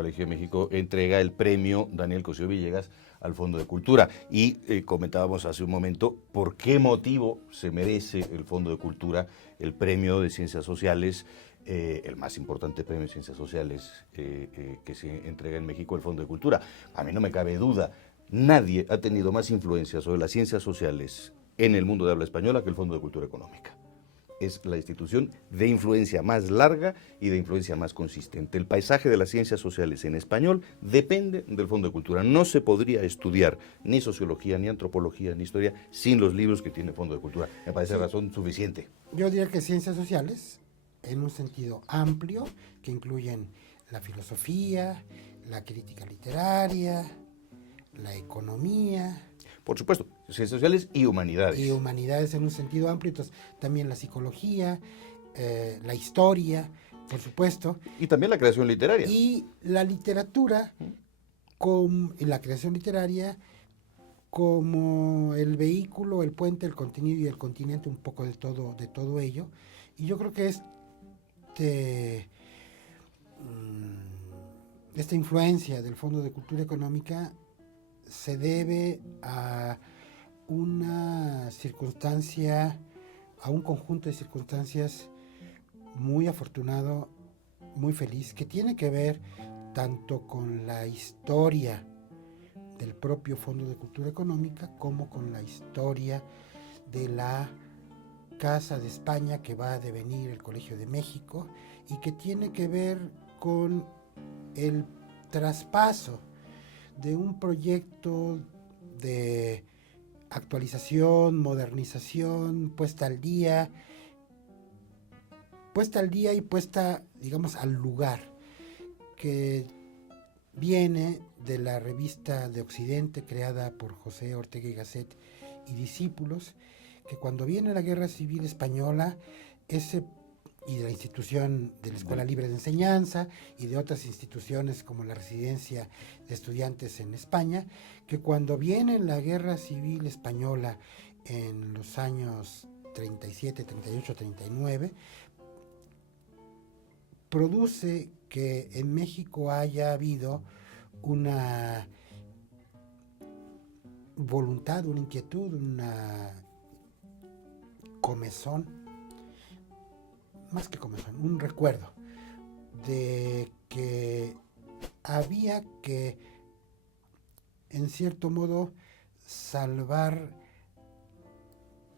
Colegio de México entrega el premio Daniel Cosío Villegas al Fondo de Cultura. Y comentábamos hace un momento por qué motivo se merece el Fondo de Cultura el premio de Ciencias Sociales, el más importante premio de Ciencias Sociales que se entrega en México, el Fondo de Cultura. A mí no me cabe duda, nadie ha tenido más influencia sobre las ciencias sociales en el mundo de habla española que el Fondo de Cultura Económica. Es la institución de influencia más larga y de influencia más consistente. El paisaje de las ciencias sociales en español depende del Fondo de Cultura. No se podría estudiar ni sociología, ni antropología, ni historia sin los libros que tiene el Fondo de Cultura. Me parece razón suficiente. Yo diría que ciencias sociales, en un sentido amplio, que incluyen la filosofía, la crítica literaria, la economía. Por supuesto, ciencias sociales y humanidades. Y humanidades en un sentido amplio, entonces también la psicología, la historia, por supuesto. Y también la creación literaria. Y la literatura, y la creación literaria, como el vehículo, el puente, el contenido y el continente, un poco de todo ello. Y yo creo que esta influencia del Fondo de Cultura Económica se debe a una circunstancia, a un conjunto de circunstancias muy afortunado, muy feliz, que tiene que ver tanto con la historia del propio Fondo de Cultura Económica como con la historia de la Casa de España que va a devenir el Colegio de México y que tiene que ver con el traspaso de un proyecto de actualización, modernización, puesta al día y puesta, digamos, al lugar, que viene de la revista de Occidente creada por José Ortega y Gasset y discípulos, que cuando viene la Guerra Civil Española, y de la institución de la Escuela Libre de Enseñanza y de otras instituciones como la Residencia de Estudiantes en España, que cuando viene la Guerra Civil Española en los años 37, 38, 39, produce que en México haya habido una voluntad, una inquietud, una comezón, más que comezón, un recuerdo de que había que, en cierto modo, salvar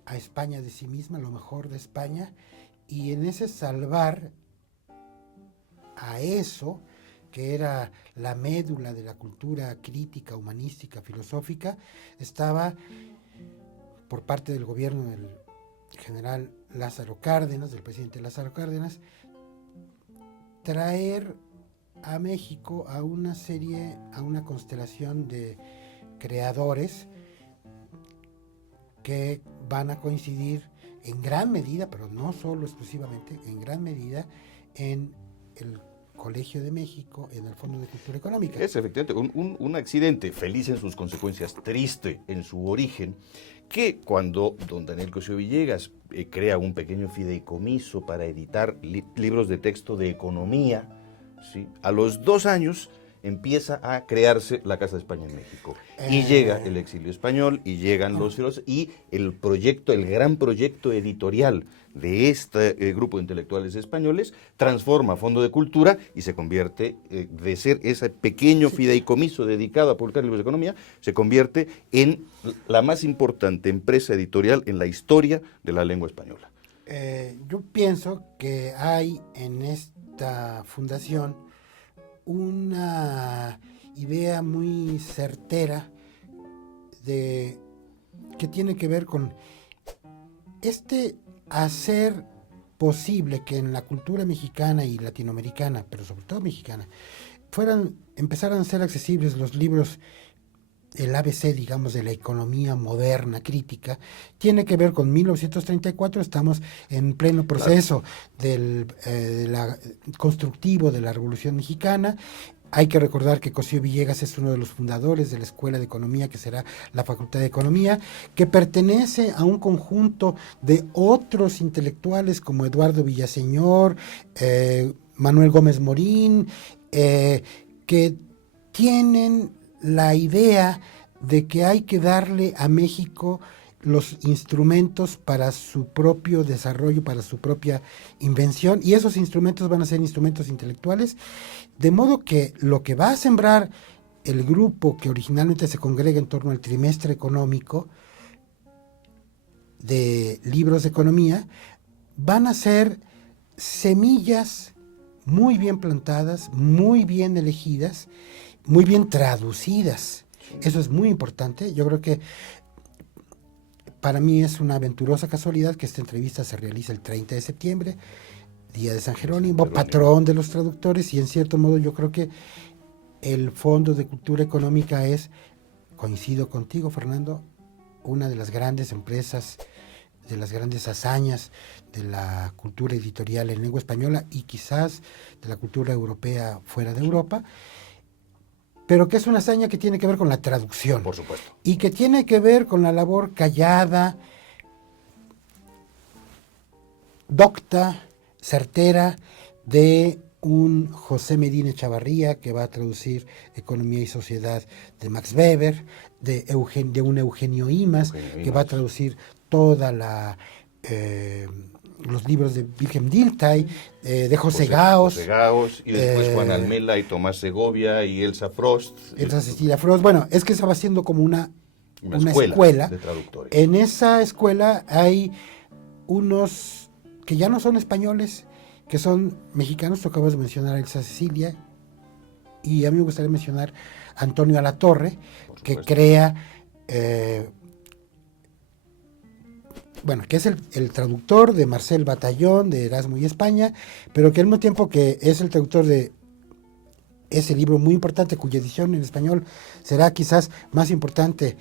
a España de sí misma, lo mejor de España, y en ese salvar a eso, que era la médula de la cultura crítica, humanística, filosófica, estaba, por parte del gobierno del general Lázaro Cárdenas, del presidente Lázaro Cárdenas, traer a México a una constelación de creadores que van a coincidir en gran medida, pero no solo exclusivamente, en gran medida en el Colegio de México, en el Fondo de Cultura Económica. Es efectivamente un accidente feliz en sus consecuencias, triste en su origen, que cuando don Daniel Cosío Villegas crea un pequeño fideicomiso para editar libros de texto de economía, ¿sí? A los 2 años empieza a crearse la Casa de España en México. Y llega el exilio español, y llegan los filósofos, y el gran proyecto editorial de este grupo de intelectuales españoles transforma Fondo de Cultura y se convierte, de ser ese pequeño fideicomiso dedicado a publicar libros de economía, se convierte en la más importante empresa editorial en la historia de la lengua española. Yo pienso que hay en esta fundación una idea muy certera que tiene que ver con hacer posible que en la cultura mexicana y latinoamericana, pero sobre todo mexicana, empezaran a ser accesibles los libros, el ABC, digamos, de la economía moderna, crítica. Tiene que ver con 1934, estamos en pleno proceso constructivo de la Revolución Mexicana. Hay que recordar que Cosío Villegas es uno de los fundadores de la Escuela de Economía, que será la Facultad de Economía, que pertenece a un conjunto de otros intelectuales como Eduardo Villaseñor, Manuel Gómez Morín, que que tienen la idea de que hay que darle a México los instrumentos para su propio desarrollo, para su propia invención, y esos instrumentos van a ser instrumentos intelectuales, de modo que lo que va a sembrar el grupo que originalmente se congrega en torno al trimestre económico de libros de economía, van a ser semillas muy bien plantadas, muy bien elegidas, muy bien traducidas. Eso es muy importante. Yo creo que para mí es una aventurosa casualidad que esta entrevista se realiza el 30 de septiembre, día de San Jerónimo, patrón de los traductores, y en cierto modo yo creo que el Fondo de Cultura Económica es, coincido contigo, Fernando, una de las grandes empresas, de las grandes hazañas de la cultura editorial en lengua española y quizás de la cultura europea fuera de Europa, pero que es una hazaña que tiene que ver con la traducción. Por supuesto. Y que tiene que ver con la labor callada, docta, certera, de un José Medina Echavarría, que va a traducir Economía y Sociedad de Max Weber, de un Eugenio Imas, que va a traducir toda los libros de Wilhelm Dilthey, de José Gaos. José Gaos, y después Juan Almela y Tomás Segovia y Elsa Frost. Elsa Cecilia Frost. Bueno, es que se va haciendo como una escuela de traductores. En esa escuela hay unos que ya no son españoles, que son mexicanos. Tú acabas de mencionar a Elsa Cecilia, y a mí me gustaría mencionar a Antonio Alatorre, que crea, que es el traductor de Marcel Batallón, de Erasmo y España, pero que al mismo tiempo que es el traductor de ese libro muy importante, cuya edición en español será quizás más importante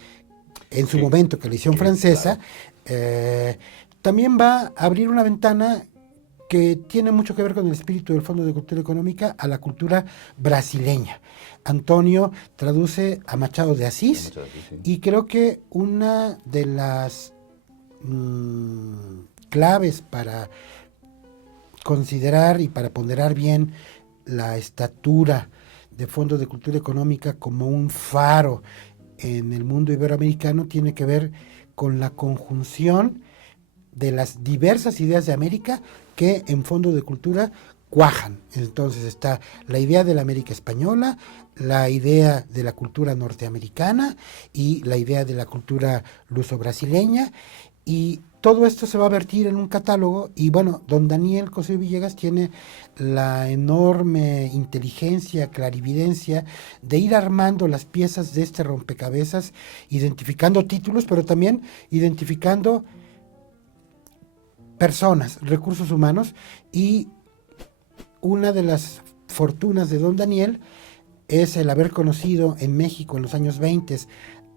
en su momento que la edición francesa, claro. También va a abrir una ventana que tiene mucho que ver con el espíritu del Fondo de Cultura Económica a la cultura brasileña. Antonio traduce a Machado de Asís, y creo que una de las claves para considerar y para ponderar bien la estatura de Fondo de Cultura Económica como un faro en el mundo iberoamericano tiene que ver con la conjunción de las diversas ideas de América que en Fondo de Cultura cuajan. Entonces está la idea de la América española, la idea de la cultura norteamericana y la idea de la cultura luso-brasileña, y todo esto se va a vertir en un catálogo. Y bueno, don Daniel Cosío Villegas tiene la enorme inteligencia, clarividencia de ir armando las piezas de este rompecabezas, identificando títulos, pero también identificando personas, recursos humanos. Y una de las fortunas de don Daniel es el haber conocido en México en los años 20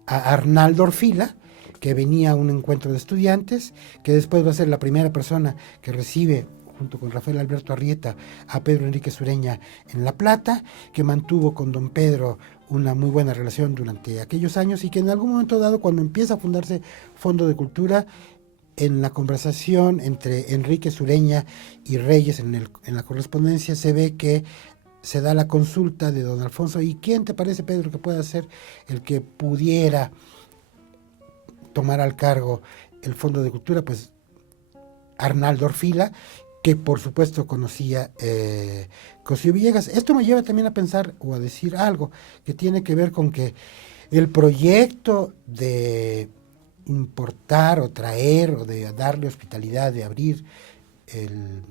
a Arnaldo Orfila, que venía a un encuentro de estudiantes, que después va a ser la primera persona que recibe, junto con Rafael Alberto Arrieta, a Pedro Enrique Sureña en La Plata, que mantuvo con don Pedro una muy buena relación durante aquellos años, y que en algún momento dado, cuando empieza a fundarse Fondo de Cultura, en la conversación entre Enrique Sureña y Reyes en la correspondencia, se ve que se da la consulta de don Alfonso: ¿y quién te parece, Pedro, que pueda ser el que pudiera tomar al cargo el Fondo de Cultura? Pues Arnaldo Orfila, que por supuesto conocía Cosío Villegas. Esto me lleva también a pensar o a decir algo que tiene que ver con que el proyecto de importar o traer o de darle hospitalidad, de abrir el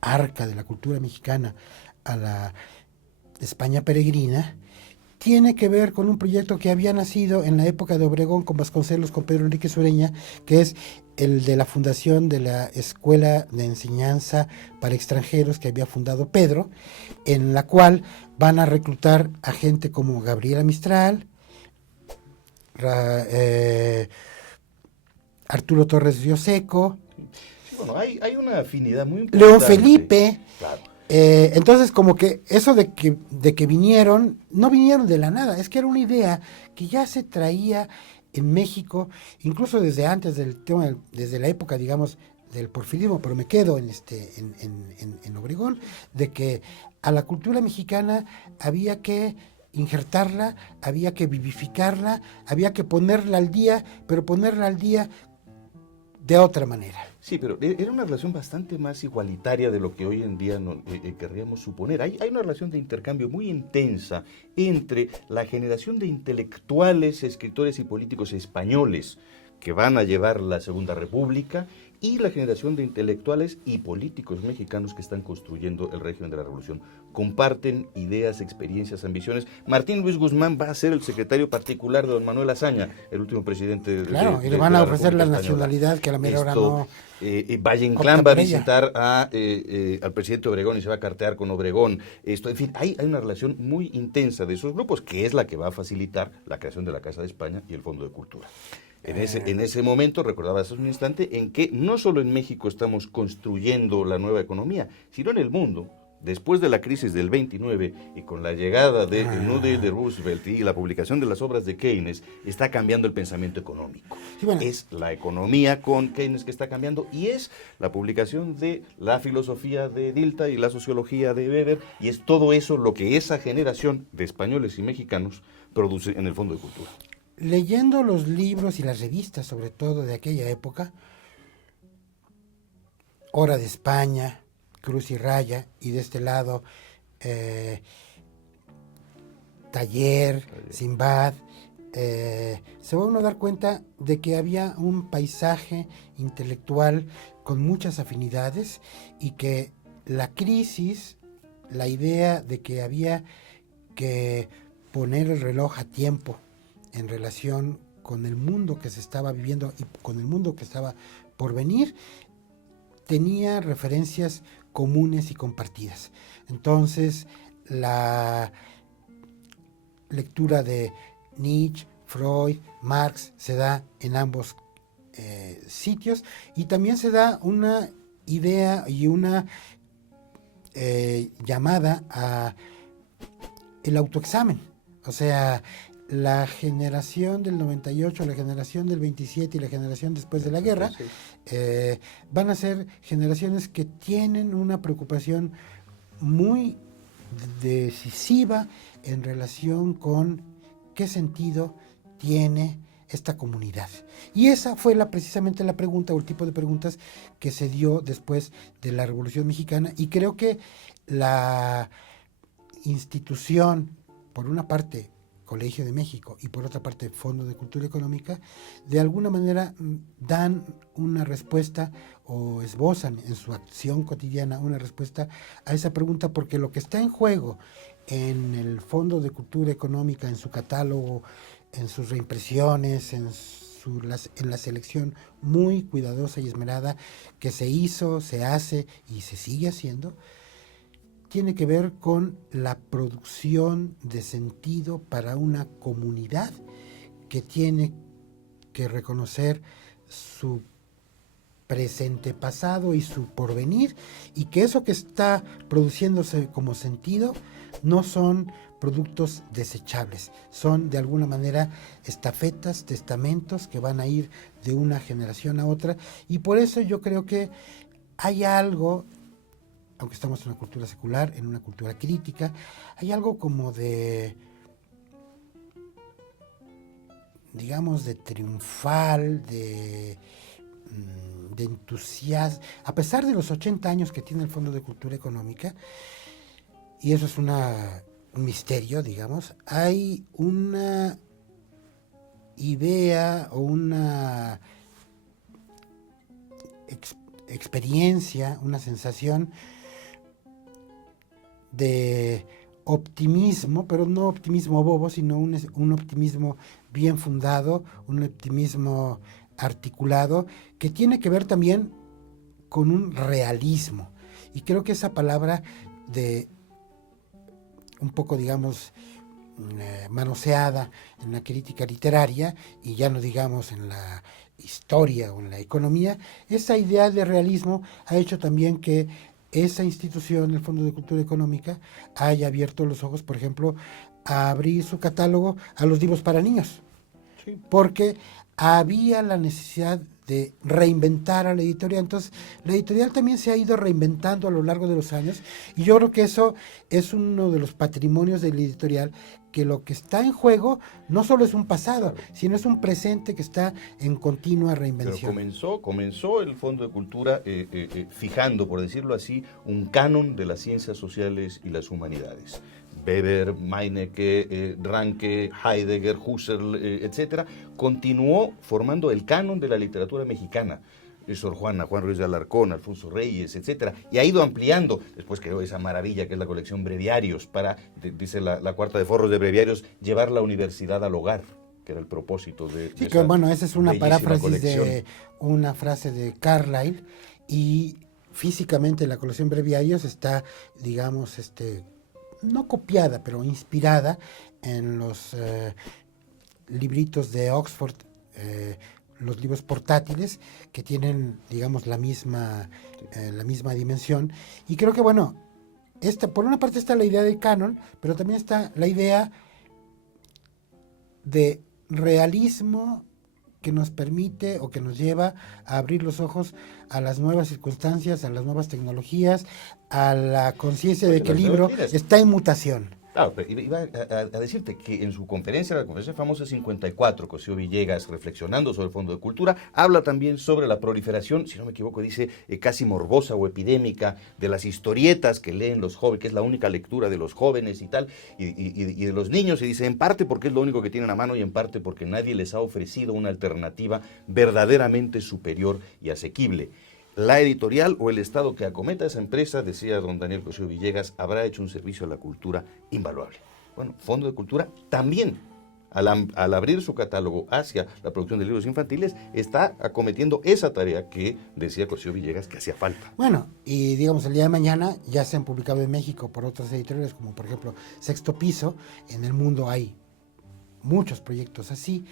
arca de la cultura mexicana a la España peregrina, tiene que ver con un proyecto que había nacido en la época de Obregón con Vasconcelos, con Pedro Enrique Sureña, que es el de la fundación de la Escuela de Enseñanza para Extranjeros que había fundado Pedro, en la cual van a reclutar a gente como Gabriela Mistral, Arturo Torres Rioseco, sí, bueno, hay una afinidad muy importante. León Felipe. Claro. Entonces, como que eso de que vinieron, no vinieron de la nada, es que era una idea que ya se traía en México, incluso desde antes del tema, desde la época, digamos, del porfirismo, pero me quedo en Obregón, de que a la cultura mexicana había que injertarla, había que vivificarla, había que ponerla al día, pero ponerla al día de otra manera. Sí, pero era una relación bastante más igualitaria de lo que hoy en día querríamos suponer. Hay una relación de intercambio muy intensa entre la generación de intelectuales, escritores y políticos españoles que van a llevar la Segunda República y la generación de intelectuales y políticos mexicanos que están construyendo el régimen de la Revolución. Comparten ideas, experiencias, ambiciones. Martín Luis Guzmán va a ser el secretario particular de don Manuel Azaña, el último presidente Claro, y le van a ofrecer la nacionalidad que a la mera hora no... Valle Inclán va a visitar al presidente Obregón y se va a cartear con Obregón. En fin, hay una relación muy intensa de esos grupos, que es la que va a facilitar la creación de la Casa de España y el Fondo de Cultura. En ese momento, recordaba hace un instante, en que no solo en México estamos construyendo la nueva economía, sino en el mundo. Después de la crisis del 29 y con la llegada de New Deal de Roosevelt y la publicación de las obras de Keynes, está cambiando el pensamiento económico. Sí, bueno. Es la economía con Keynes que está cambiando y es la publicación de la filosofía de Dilthey y la sociología de Weber, y es todo eso lo que esa generación de españoles y mexicanos produce en el Fondo de Cultura. Leyendo los libros y las revistas, sobre todo de aquella época, Hora de España, Cruz y Raya, y de este lado Taller, Sinbad, se va uno a dar cuenta de que había un paisaje intelectual con muchas afinidades y que la crisis, la idea de que había que poner el reloj a tiempo en relación con el mundo que se estaba viviendo y con el mundo que estaba por venir, tenía referencias comunes y compartidas. Entonces, la lectura de Nietzsche, Freud, Marx se da en ambos sitios, y también se da una idea y una llamada a el autoexamen. O sea, la generación del 98, la generación del 27 y la generación después de la guerra van a ser generaciones que tienen una preocupación muy decisiva en relación con qué sentido tiene esta comunidad. Y esa fue precisamente la pregunta o el tipo de preguntas que se dio después de la Revolución Mexicana, y creo que la institución, por una parte Colegio de México y por otra parte Fondo de Cultura Económica, de alguna manera dan una respuesta o esbozan en su acción cotidiana una respuesta a esa pregunta, porque lo que está en juego en el Fondo de Cultura Económica, en su catálogo, en sus reimpresiones, en la selección muy cuidadosa y esmerada que se hizo, se hace y se sigue haciendo, tiene que ver con la producción de sentido para una comunidad que tiene que reconocer su presente, pasado y su porvenir, y que eso que está produciéndose como sentido no son productos desechables, son de alguna manera estafetas, testamentos que van a ir de una generación a otra, y por eso yo creo que hay algo, aunque estamos en una cultura secular, en una cultura crítica, hay algo como de, digamos, de triunfal, de entusiasmo, a pesar de los 80 años que tiene el Fondo de Cultura Económica, y eso es un misterio, digamos, hay una idea o una experiencia, una sensación de optimismo, pero no optimismo bobo, sino un optimismo bien fundado, un optimismo articulado, que tiene que ver también con un realismo. Y creo que esa palabra de un poco, digamos, manoseada en la crítica literaria, y ya no digamos en la historia o en la economía, esa idea de realismo ha hecho también que esa institución, el Fondo de Cultura Económica, haya abierto los ojos, por ejemplo, a abrir su catálogo a los libros para niños. Sí. porque había la necesidad de reinventar a la editorial. Entonces, la editorial también se ha ido reinventando a lo largo de los años, y yo creo que eso es uno de los patrimonios de la editorial, que lo que está en juego no solo es un pasado, sino es un presente que está en continua Pero reinvención. comenzó el Fondo de Cultura fijando, por decirlo así, un canon de las ciencias sociales y las humanidades. Weber, Meinecke, Ranke, Heidegger, Husserl, etcétera, continuó formando el canon de la literatura mexicana. Sor Juana, Juan Ruiz de Alarcón, Alfonso Reyes, etcétera, y ha ido ampliando. Después creó esa maravilla que es la colección Breviarios para, dice la cuarta de forros de Breviarios, llevar la universidad al hogar, que era el propósito de Sí, que bueno, esa es una paráfrasis colección. de una frase de Carlyle, y físicamente la colección Breviarios está, digamos, no copiada, pero inspirada en los libritos de Oxford, los libros portátiles, que tienen, digamos, la misma dimensión. Y creo que, bueno, por una parte está la idea del canon, pero también está la idea de realismo que nos permite o que nos lleva a abrir los ojos a las nuevas circunstancias, a las nuevas tecnologías, a la conciencia de que el libro está en mutación. Claro, pero iba a decirte que en su conferencia, la conferencia famosa 54, Cosío Villegas, reflexionando sobre el Fondo de Cultura, habla también sobre la proliferación, si no me equivoco, dice casi morbosa o epidémica, de las historietas que leen los jóvenes, que es la única lectura de los jóvenes y tal, y de los niños, y dice, en parte porque es lo único que tienen a mano y en parte porque nadie les ha ofrecido una alternativa verdaderamente superior y asequible. La editorial o el Estado que acometa esa empresa, decía don Daniel Cosío Villegas, habrá hecho un servicio a la cultura invaluable. Bueno, Fondo de Cultura también, al abrir su catálogo hacia la producción de libros infantiles, está acometiendo esa tarea que decía Cosío Villegas que hacía falta. Bueno, y digamos, el día de mañana ya se han publicado en México por otras editoriales, como por ejemplo Sexto Piso. En el mundo hay muchos proyectos así.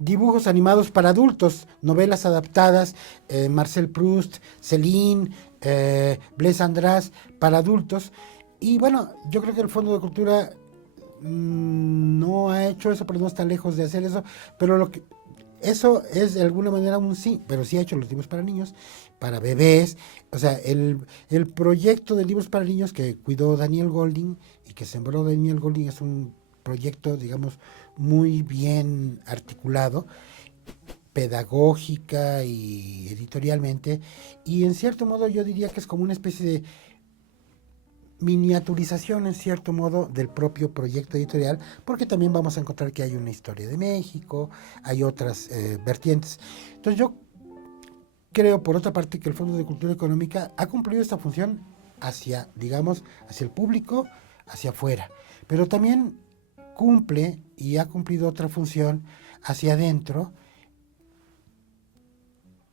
Dibujos animados para adultos, novelas adaptadas, Marcel Proust, Céline, Blaise András, para adultos. Y bueno, yo creo que el Fondo de Cultura no ha hecho eso, pero no está lejos de hacer eso. Pero eso es de alguna manera un sí, pero sí ha hecho los libros para niños, para bebés. O sea, el proyecto de libros para niños que cuidó Daniel Golding y que sembró Daniel Golding es un proyecto, digamos, muy bien articulado, pedagógica y editorialmente, y en cierto modo yo diría que es como una especie de miniaturización, en cierto modo, del propio proyecto editorial, porque también vamos a encontrar que hay una historia de México, hay otras vertientes. Entonces yo creo, por otra parte, que el Fondo de Cultura Económica ha cumplido esta función hacia, digamos, hacia el público, hacia afuera, pero también cumple y ha cumplido otra función hacia adentro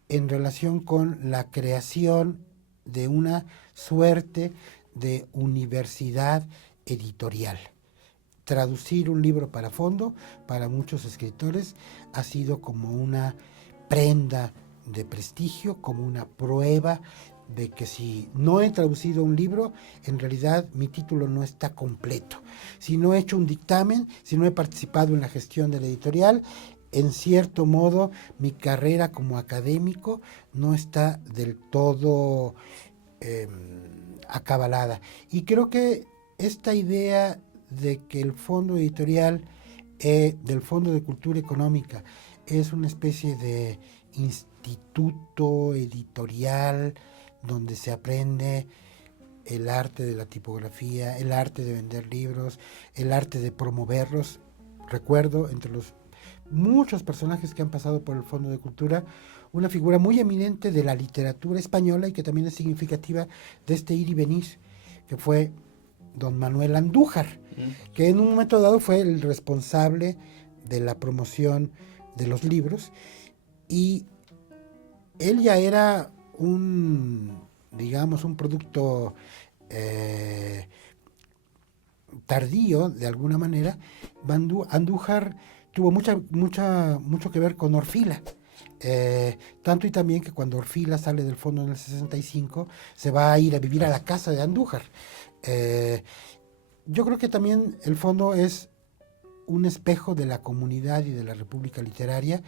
en relación con la creación de una suerte de universidad editorial. Traducir un libro para Fondo, para muchos escritores, ha sido como una prenda de prestigio, como una prueba de que si no he traducido un libro, en realidad mi título no está completo. Si no he hecho un dictamen, si no he participado en la gestión de la editorial, en cierto modo mi carrera como académico no está del todo acabalada. Y creo que esta idea de que el fondo editorial del Fondo de Cultura Económica es una especie de instituto editorial donde se aprende el arte de la tipografía, el arte de vender libros, el arte de promoverlos. Recuerdo, entre los muchos personajes que han pasado por el Fondo de Cultura, una figura muy eminente de la literatura española y que también es significativa de este ir y venir, que fue don Manuel Andújar, que en un momento dado fue el responsable de la promoción de los libros, y él ya era un producto tardío, de alguna manera. Andújar tuvo mucho que ver con Orfila. Tanto y también que cuando Orfila sale del fondo en el 65, se va a ir a vivir a la casa de Andújar. Yo creo que también el fondo es un espejo de la comunidad y de la República Literaria,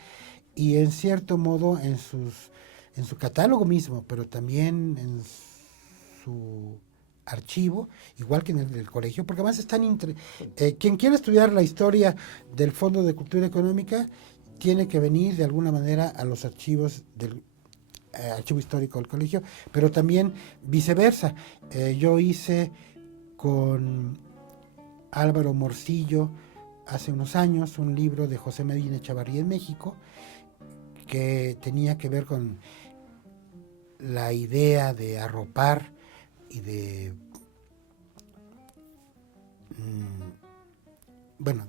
y en cierto modo en su catálogo mismo, pero también en su archivo, igual que en el del colegio, porque además quien quiera estudiar la historia del Fondo de Cultura Económica tiene que venir de alguna manera a los archivos del archivo histórico del colegio, pero también viceversa. Yo hice con Álvaro Morcillo hace unos años un libro de José Medina Echavarría en México, que tenía que ver con la idea de arropar y de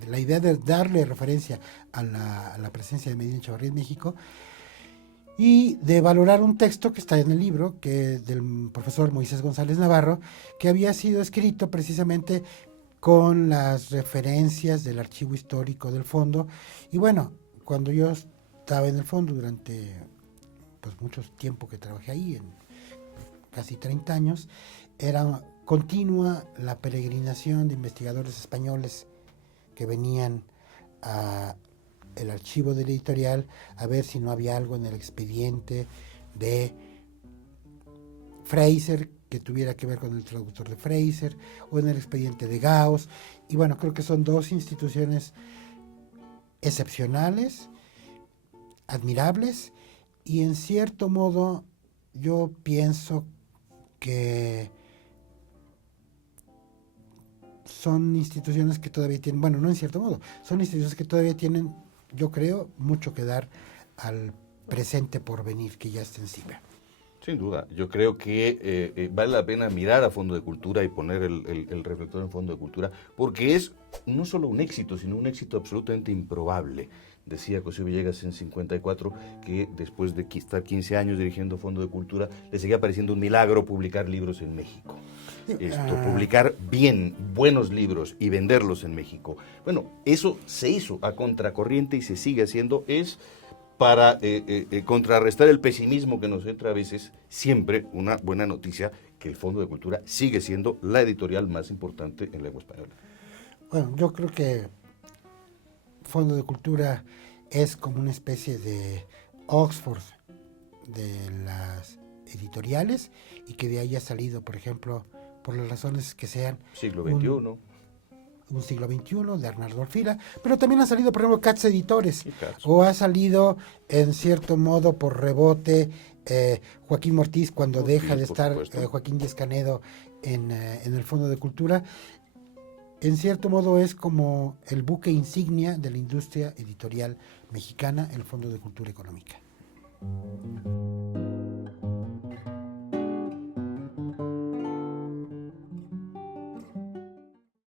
la idea de darle referencia a la presencia de Medina Echavarría en México, y de valorar un texto que está en el libro, que es del profesor Moisés González Navarro, que había sido escrito precisamente con las referencias del archivo histórico del fondo. Y bueno, cuando yo estaba en el fondo durante mucho tiempo que trabajé ahí, en casi 30 años, era continua la peregrinación de investigadores españoles que venían a el archivo del editorial a ver si no había algo en el expediente de Fraser que tuviera que ver con el traductor de Fraser, o en el expediente de Gauss. Y bueno, creo que son dos instituciones excepcionales, admirables, y en cierto modo yo pienso que son instituciones que todavía tienen, bueno, no en cierto modo, son instituciones que todavía tienen, yo creo, mucho que dar al presente por venir que ya está encima. Sin duda, yo creo que vale la pena mirar a Fondo de Cultura y poner el reflector en Fondo de Cultura, porque es no solo un éxito, sino un éxito absolutamente improbable. Decía Cosío Villegas en 54 que después de estar 15 años dirigiendo Fondo de Cultura, le seguía pareciendo un milagro publicar libros en México. Publicar buenos libros y venderlos en México. Bueno, eso se hizo a contracorriente y se sigue haciendo, es para contrarrestar el pesimismo que nos entra a veces. Siempre una buena noticia que el Fondo de Cultura sigue siendo la editorial más importante en lengua española. Bueno, yo creo que Fondo de Cultura es como una especie de Oxford de las editoriales, y que de ahí ha salido, por ejemplo, por las razones que sean, Siglo XXI. Un siglo XXI de Arnaldo Orfila, pero también ha salido, por ejemplo, Katz Editores, Katz. O ha salido, en cierto modo, por rebote, Joaquín Mortiz, cuando deja de estar Joaquín Díaz Canedo en el Fondo de Cultura. En cierto modo es como el buque insignia de la industria editorial mexicana, el Fondo de Cultura Económica.